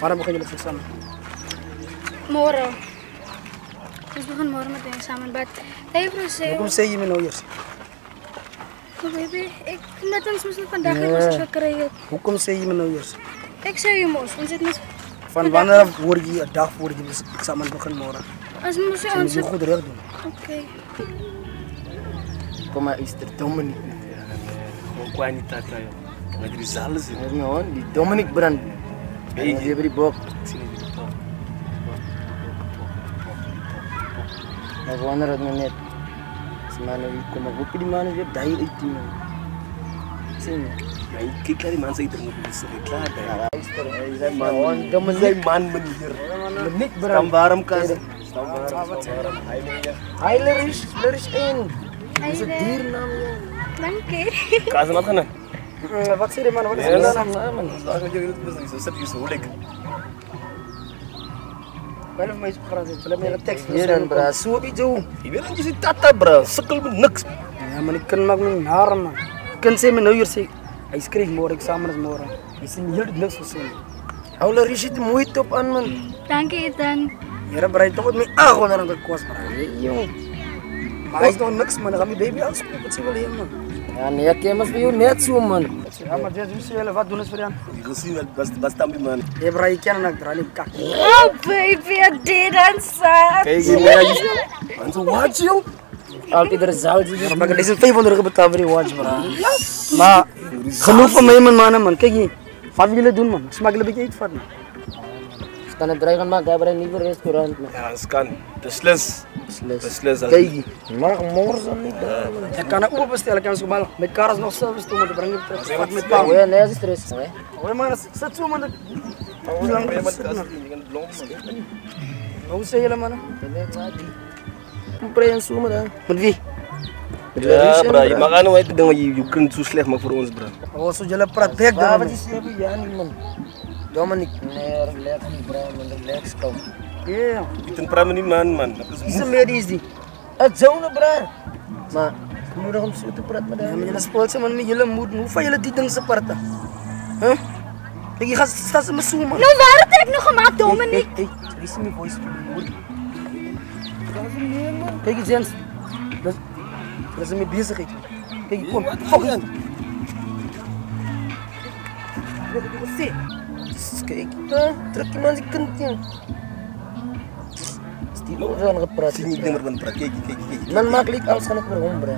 Waarom begin jullie samen? Morgen. Dus we gaan morgen meteen samen bed. Hey bro, Hoekom sê jy my nou eers? Maar baby, ek net ons moes vandag net ons gekry het. Hoekom sê jy my nou eers? Ek sê jy mos, ons het mos Van wanneer af hoor jy 'n dag voor die eksamen begin môre? as mos jy Ons ons moet goed reg doen. Okay. Kom maar, is er Dominic. Gewoon kwani tata yo. Met die zales in. Nou, die Dominic brand. Hey, Die hebben die bok. Ik zie niet die top. Ik wonder het me net. Als mannen die komen, ook die mannen weer daar uit die man. Zie je? Ja, ik kijk naar die man zei er nog eens. Klaar bij. Ja, luister. Hij zei Man, man, Dominic. zijn man meneer. Dominic Stam brand. warm kas. Stam warm. Heiler is één. Dat is het Heiler. diernaam, joh. Dankie. Kaas wat gaan? Wat sê jy man? Wat is Ja, jou dat naam? man. Daar gaan jullie het zo zet je zo lekker. Wel of my is gepraat het. Hulle het my 'n teks Hier dan, bra. So iets zo. Je weet dat je ziet tata bro. Sukkel met niks. Ja, maar die kind maak my naar man. Kind sê my nou eers sê hy skryf môre eksamen is môre. Hy sê my heeltyd niks gesê. Heiler is het moeite op aan, man. Dankie Ethan. Here brei tog met my ag onder aan die kos bra. Jong. Maar hy is nog niks man. Dan gaan my baby afspreek wat sy wil hê man. Ja, nee, ik heb voor jou net zo, man. Ja, maar dit is hulle wat doen is vir jou. Je wil zien wat stam die man. Jy brei jy ken en ek dra nie kak. Oh baby, I did answer. Kijk je maar. Man zo wat joh. Altijd er zout zitten. Maar ek het 500 betaal vir die watch bra. Maar genoeg van my man. Kyk hier. Wat wil julle doen man? Smaak julle 'n bietjie uitvat man. Kan het draai gaan maken, hij heeft een nieuwe restaurant, man. Ja, dat kan. Beslis. Beslis. Beslis. Kyk hier. Maar morgen niet, man. Ek kan 'n oop bestel, ek kan so mal. My kar is nog service toe om te bring dit terug. Wat met pa? Oh ja, nee, dat is stress, hè. Hoor man, sit so man. Hoe lank moet sit man? Hoe sê julle man? Hoe pray je zo, man? Met wie? Ja, bro. Je mag aan nooit doen, je kunt zo slecht maken voor ons, bro. Oh, so julle praat bek Ja, dan. wat is je ja niet, man. Dominic, nee, relax niet, bro, man. Relax, kom. Ja. Ik ben praat met die man. Dis 'n medie is die. Het zo'n, bro. Maar, hoe moet om zo te praten met Ja, hem? maar julle spoel se man met julle moed. Hoe van julle die ding se parte? Hæ? Ek gaan stas me so man. Nou waar het ek nog gemaak, Dominic? Hey, listen my voice. Kyk eens Jens. Dat is my besigheid. Kyk, kom. Fuck it. Wat ek wil sê. Kijk, trek je man die kunt, joh. Is die ook zo aan gepraat? Zie niet meer van praat. Kijk. Man, makkelijk, alles gaan ik weer om, bro.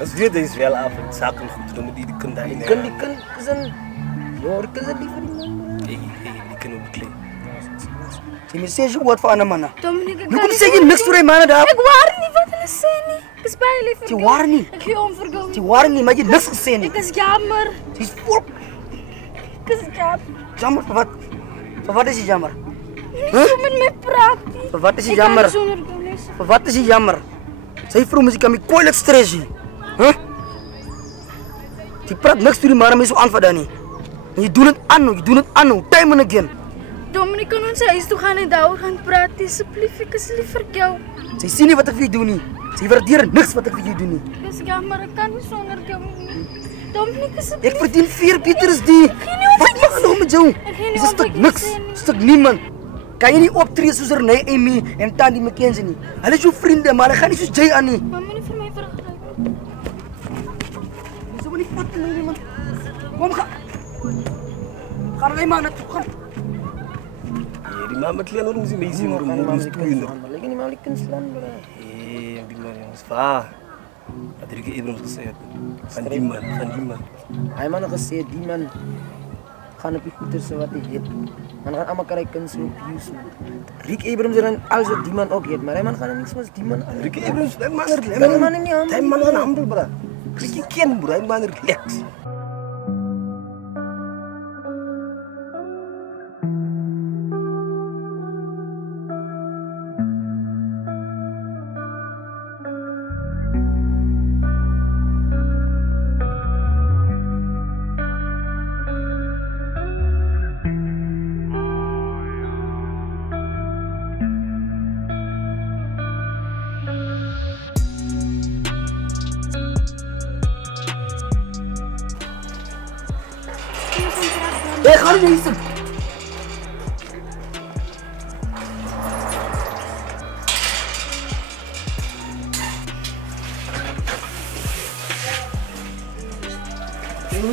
Als weer deze wel af en zaken goed doen, die kunnen daar in. Die kunt zijn... Joh, die kunt zijn liever die man, bro. Die kunnen ook kleden. Jy moet sê jy wat vir ander manne. Dominic, ek Nou kan kom sê jy niks vir hy manne daar. Ek waar nie wat hulle sê nie. Ek is baie lief vir Jy jou. waar nie. Ek gee om vir jou. Jy waar nie, maar jy niks gesê nie. Ek is jammer. Jy's vol. Ek is jammer. Jammer vir wat? Vir wat is jy jammer? Nie so met my praat nie. Vir wat is jy Ek kan jammer? nie sonder jou lees. Vir wat is jy jammer? Sy vrou mens kan my koelik stres hier. Hæ? Jy praat niks toe die maar my so aanvat dan nie. En jy doen dit aan, time and again. Dominic, kan ons huis toe gaan en daaroor gaan praat, asseblief. Ek is lief vir jou. Sy sien nie wat ek vir jou doen nie. Sy waardeer niks wat ek vir jou doen nie. Ek is jammer, ek kan nie sonder jou nie. Dominic, asseblief. Ek verdien 4 Pieter is die. gee nie om Wat wat jy maak nou met jou? Ek gee nie Dis 'n om stuk wat jy niks, sê nie. stuk niemand. Kan jy nie optree soos Renee Amy en Tandy McKenzie nie. Hulle is jou vriende, maar hulle gaan nie soos Jay aan nie. Mamma nie vir my vergryp. Dis ook nie vat met my man. Kom gaan. Gaan jy maar net toe gaan. Die man met kleren hoor, moet je hoor, moet je puur. Lagi ni malik kan slan, bro. Die man jongens, va. Dat heb ik Abrams gezegd. Van die man. Hij man gezegd, die man gaan op die goeder zo wat hij heeft. Man gaan allemaal kijken zo op YouTube. Rick Abrams er alles wat die man ook heeft, maar hij man gaat niks met die man aan. Rick Abrams, die man Die man niet aan. Die man is humble, bro. Rick ken, bro. Die man relax. Hey, gaan jy sit? Ik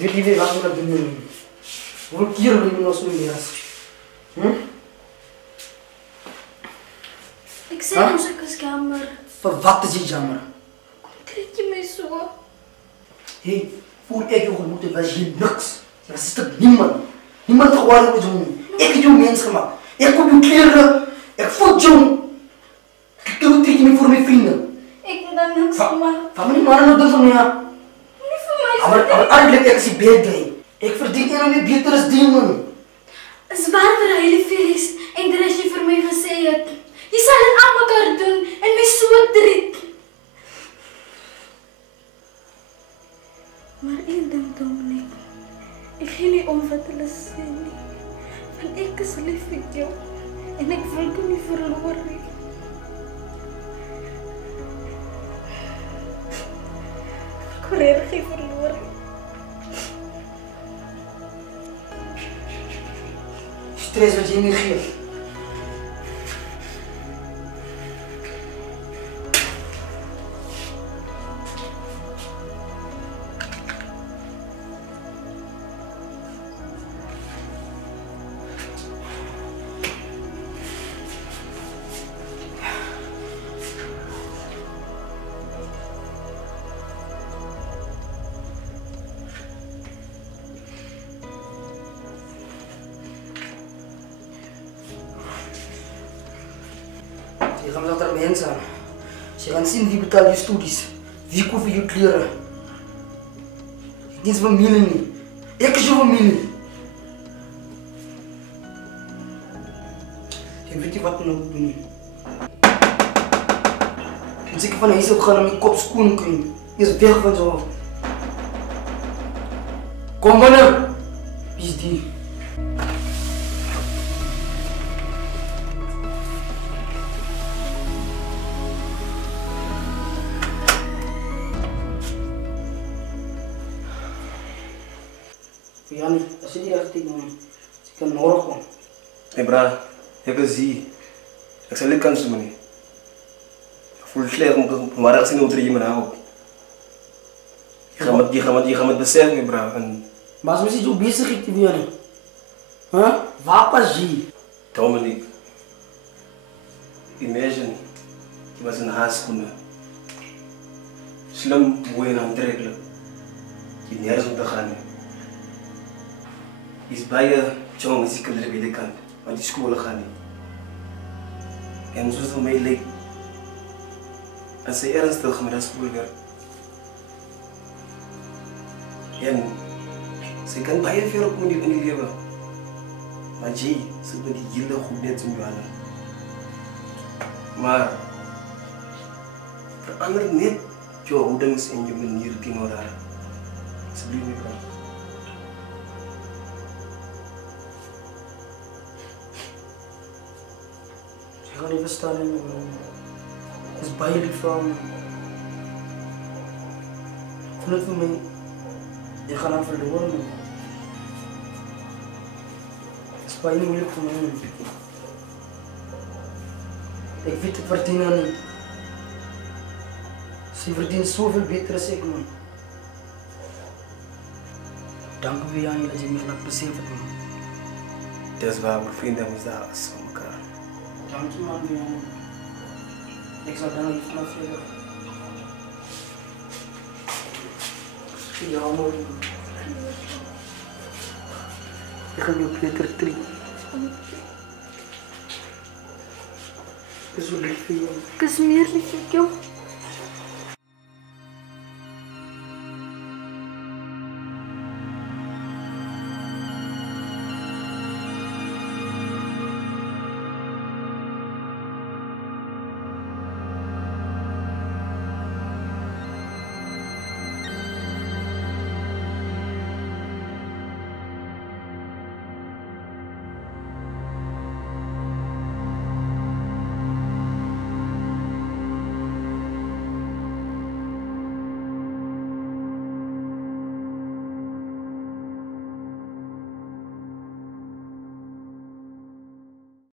weet niet wat we dat doen. Hoeveel keer wil je nog zo in de Ik zei ons ek is jammer. Voor wat is je jammer? Trek je mij zo? Hé, voor ik je ontmoette was je niks. Er is toch niemand. Niemand geworden met jou. Ik heb jou mens gemaakt. Ik koop je kleren. Ik voed jou. Ik doe het niet voor mijn vrienden. Ik wil daar niks van maken. Van mijn mannen doen van mij. Niet voor mij. Maar eigenlijk ik zie beter. Ik verdien een niet beter als die man. Zwaar voor hele Felix en de rest je voor mij gezegd hebt. Je zal het aan elkaar doen en mij zo treat. Maar één ding, Dominique. Ik ga niet om wat hulle sê nie. Want ik is lief met jou en ik wil jou niet verloren. Ik wil erg geen verloren. Stress wat je niet geeft. Je gaat achter mensen aan. Ze gaan zien wie betaalt je studies. Wie koopt je kleren. Niet familie niet. Ik is je familie. Ik weet niet wat we nog doen. Als ik van huis op ga naar mijn kop schoenen krijgen. Is weg van zo. Kom maar. Wie is die? Jani, als je die echt tegen me, ik kan morgen komen. Hey bra, ik is hier. Ik zal niet kansen meneer. Ik voel het slecht maar ik zie niet hoe je me nou. Je gaat met beseffen me bra. Maar als je zo bezig is te worden, huh? Waar pas je? Dominique, imagine, je was in haarschoenen. Slim, mooi en aantrekkelijk. Je nergens om te gaan. Is baie jongens die kinderen bij de kant, want die scholen gaan niet. En zoals het mij lijkt, als ze ernstig met dat schoolwerk. En ze kan baie ver op in die leven. Maar Jay, ze hebben die hele goed net in jou. Maar verander net je houdings en je manier tegenover haar. Alsjeblieft niet bra. Ik ga niet verstaan in me. Het is baie lief van me. Vanuit voor mij, je gaat aan verloren. Man. Het is baie moeilijk voor mij. Man. Ik weet, ik verdien haar niet. Ze verdient zoveel beter als ik, man. Dank u aan je dat je me laat beseffen, man. Dat is waar we vrienden hebben daar van elkaar. Dank je, man. Ik zal dan even naar verder. Ja, man. Ik ga je op letter 3. Ik ben zo lief voor jou. Ik is meer lief met jou.